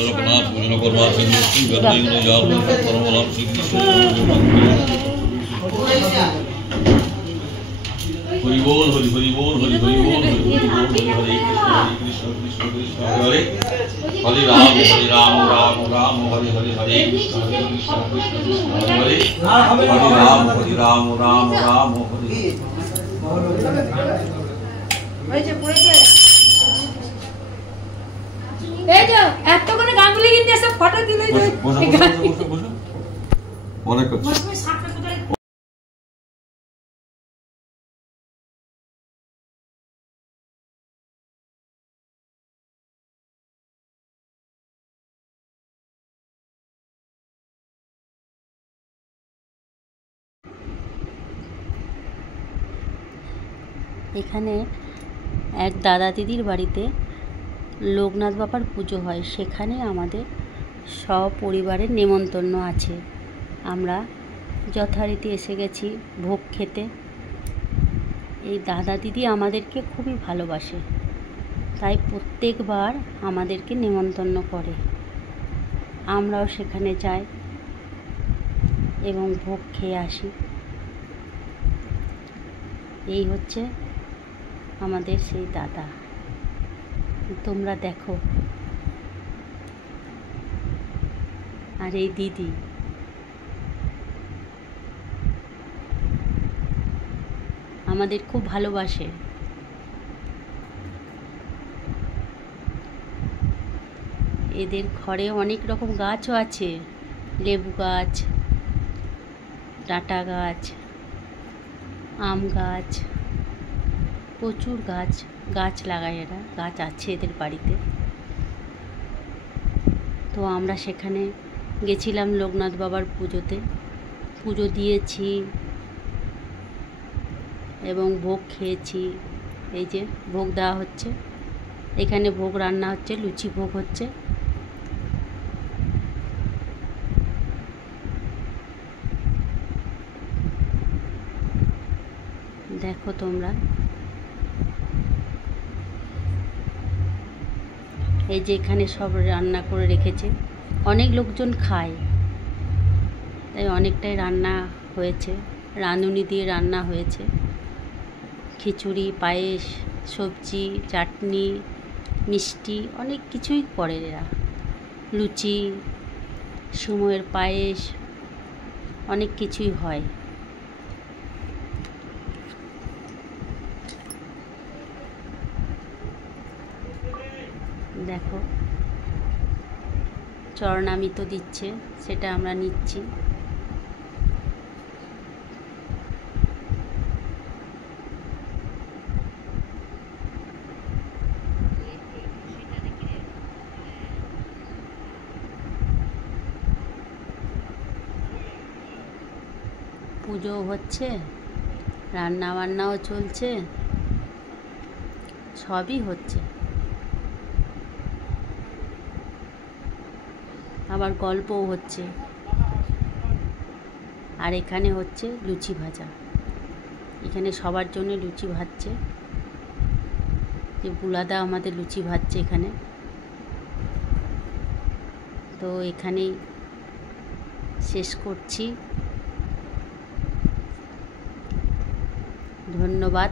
लोकनाथ हरि बोल हरि हरि बोल हरि हरि बोल हरि हरि बोल हरे कृष्ण कृष्ण कृष्ण हरे हरे राम राम राम हरे हरे हरे कृष्ण कृष्ण कृष्ण हरे हरे राम राम हरे এই যে এত করে গাঙ্গুলি গিয়ে সব ফটো দিলে অনেক কিছু এখানে এক দাদা দিদির বাড়িতে লোকনাথ বাবার পুজো হয়, সেখানে আমাদের সপরিবারের নেমন্তন্ন আছে। আমরা যথারীতি এসে গেছি ভোগ খেতে। এই দাদা দিদি আমাদেরকে খুবই ভালোবাসে, তাই প্রত্যেকবার আমাদেরকে নেমন্তন্ন করে। আমরাও সেখানে যাই এবং ভোগ খেয়ে আসি। এই হচ্ছে আমাদের সেই দাদা, তোমরা দেখো। আর এই দিদি আমাদের খুব ভালোবাসে। এদের ঘরে অনেক রকম গাছও আছে, লেবু গাছ, ডাঁটা গাছ, আম গাছ, প্রচুর গাছ লাগায় এরা, গাছ আছে এদের বাড়িতে। তো আমরা সেখানে গেছিলাম লোকনাথ বাবার পুজোতে, পুজো দিয়েছি এবং ভোগ খেয়েছি। এই যে ভোগ দেওয়া হচ্ছে, এখানে ভোগ রান্না হচ্ছে, লুচি ভোগ হচ্ছে। দেখো তোমরা, এই যে এখানে সব রান্না করে রেখেছে, অনেক লোকজন খায় তাই অনেকটাই রান্না হয়েছে। রাঁধুনি দিয়ে রান্না হয়েছে, খিচুড়ি, পায়েস, সবজি, চাটনি, মিষ্টি, অনেক কিছুই করে এরা। লুচি, সময়ের পায়েস, অনেক কিছুই হয়। দেখো চরণামৃত দিচ্ছে, সেটা আমরা নিচ্ছি। পুজো হচ্ছে, রান্না বান্নাও চলছে, সবই হচ্ছে। আবার গল্পও হচ্ছে। আর এখানে হচ্ছে লুচি ভাজা, এখানে সবার জন্য লুচি ভাজছে। যে বুলাদা আমাদের লুচি ভাজছে এখানে। তো এখানেই শেষ করছি। ধন্যবাদ।